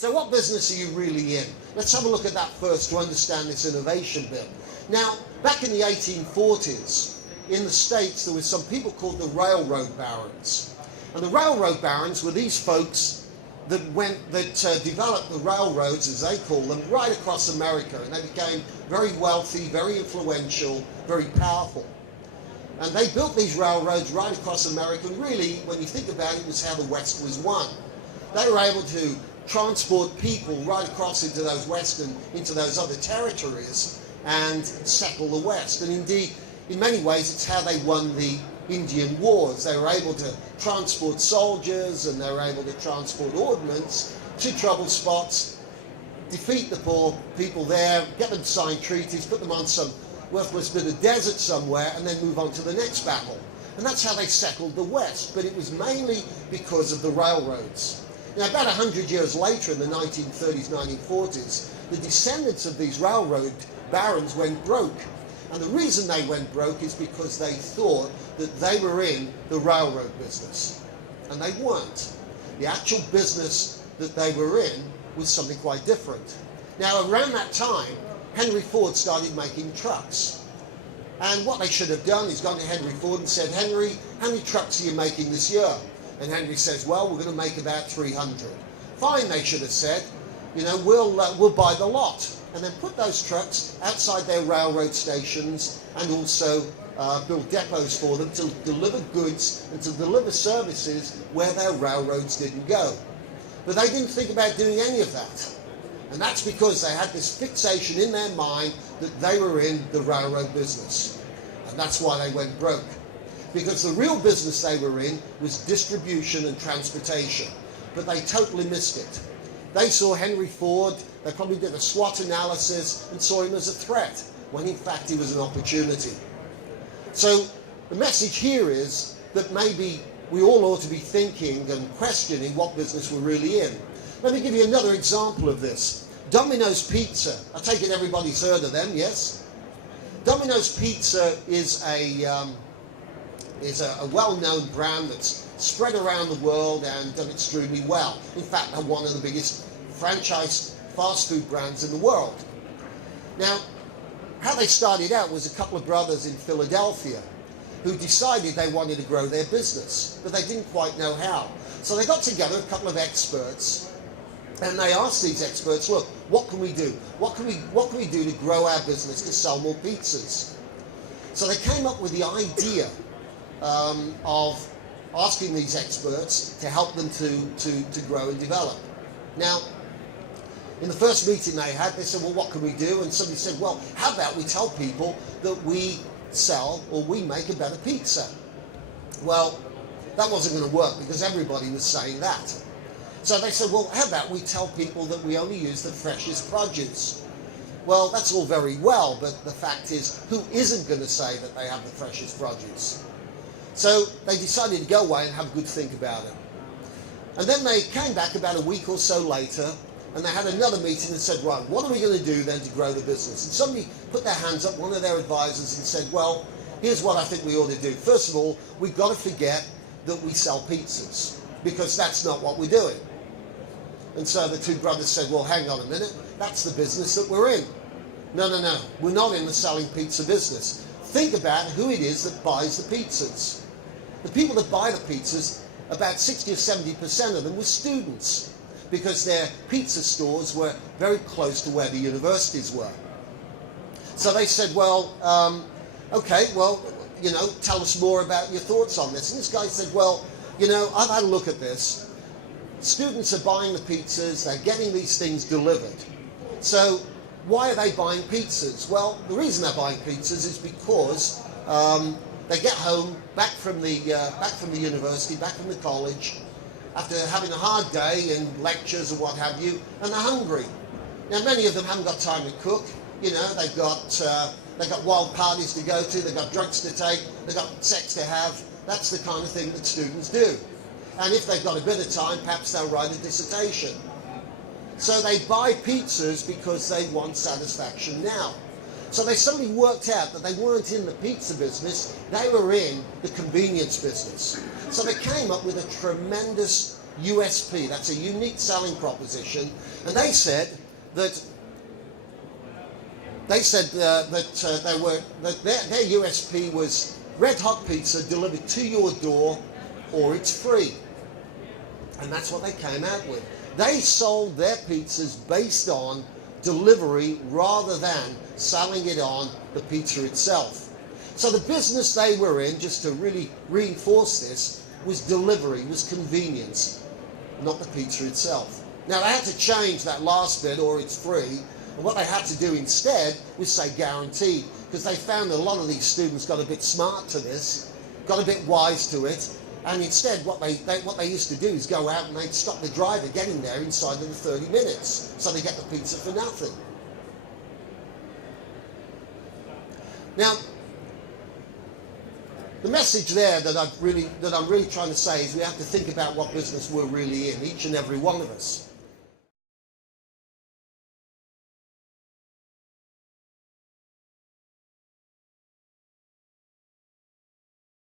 So what business are you really in? Let's have a look at that first to understand this innovation bit. Now, back in the 1840s, in the States, there was some people called the railroad barons. And the railroad barons were these folks that developed the railroads, as they call them, right across America. And they became very wealthy, very influential, very powerful. And they built these railroads right across America. And really, when you think about it, it was how the West was won. They were able to transport people right across into those other territories and settle the West. And indeed, in many ways, it's how they won the Indian Wars. They were able to transport soldiers and they were able to transport ordnance to trouble spots, defeat the poor people there, get them to sign treaties, put them on some worthless bit of desert somewhere, and then move on to the next battle. And that's how they settled the West, but it was mainly because of the railroads. Now, about 100 years later, in the 1930s, 1940s, the descendants of these railroad barons went broke. And the reason they went broke is because they thought that they were in the railroad business. And they weren't. The actual business that they were in was something quite different. Now, around that time, Henry Ford started making trucks. And what they should have done is gone to Henry Ford and said, Henry, how many trucks are you making this year? And Henry says, well, we're going to make about 300. Fine, they should have said. You know, we'll buy the lot. And then put those trucks outside their railroad stations and also build depots for them to deliver goods and to deliver services where their railroads didn't go. But they didn't think about doing any of that. And that's because they had this fixation in their mind that they were in the railroad business. And that's why they went broke. Because the real business they were in was distribution and transportation. But they totally missed it. They saw Henry Ford, they probably did a SWOT analysis and saw him as a threat, when in fact he was an opportunity. So the message here is that maybe we all ought to be thinking and questioning what business we're really in. Let me give you another example of this. Domino's Pizza. I take it everybody's heard of them, yes? Domino's Pizza is a well-known brand that's spread around the world and done extremely well. In fact, they're one of the biggest franchise fast food brands in the world. Now, how they started out was a couple of brothers in Philadelphia who decided they wanted to grow their business, but they didn't quite know how. So they got together, a couple of experts, and they asked these experts, look, what can we do? What can we do to grow our business, to sell more pizzas? So they came up with the idea of asking these experts to help them to grow and develop. Now, in the first meeting they had, they said, well, what can we do? And somebody said, well, how about we tell people that we sell or we make a better pizza? Well, that wasn't going to work because everybody was saying that. So they said, well, how about we tell people that we only use the freshest produce? Well, that's all very well, but the fact is, who isn't going to say that they have the freshest produce? So they decided to go away and have a good think about it. And then they came back about a week or so later, and they had another meeting and said, right, what are we going to do then to grow the business? And somebody put their hands up, one of their advisors, and said, well, here's what I think we ought to do. First of all, we've got to forget that we sell pizzas, because that's not what we're doing. And so the two brothers said, well, hang on a minute, that's the business that we're in. No, we're not in the selling pizza business. Think about who it is that buys the pizzas. The people that buy the pizzas, about 60 or 70% of them were students, because their pizza stores were very close to where the universities were. So they said, well, okay, well, you know, tell us more about your thoughts on this. And this guy said, well, you know, I've had a look at this. Students are buying the pizzas, they're getting these things delivered. So why are they buying pizzas? Well, the reason they're buying pizzas is because they get home, back from the university, back from the college, after having a hard day and lectures and what have you, and they're hungry. Now, many of them haven't got time to cook. You know, they've got wild parties to go to, they've got drugs to take, they've got sex to have. That's the kind of thing that students do. And if they've got a bit of time, perhaps they'll write a dissertation. So they buy pizzas because they want satisfaction now. So they suddenly worked out that they weren't in the pizza business, they were in the convenience business. So they came up with a tremendous USP. That's a unique selling proposition. And they said that their USP was red hot pizza delivered to your door, or it's free. And that's what they came out with. They sold their pizzas based on delivery rather than selling it on the pizza itself. So the business they were in, just to really reinforce this, was delivery, was convenience, not the pizza itself. Now they had to change that last bit, or it's free, and what they had to do instead was say guaranteed, because they found a lot of these students got a bit smart to this, got a bit wise to it, and instead what they used to do is go out and they'd stop the driver getting there inside of the 30 minutes, so they get the pizza for nothing. Now, the message there that I'm really trying to say is we have to think about what business we're really in, each and every one of us.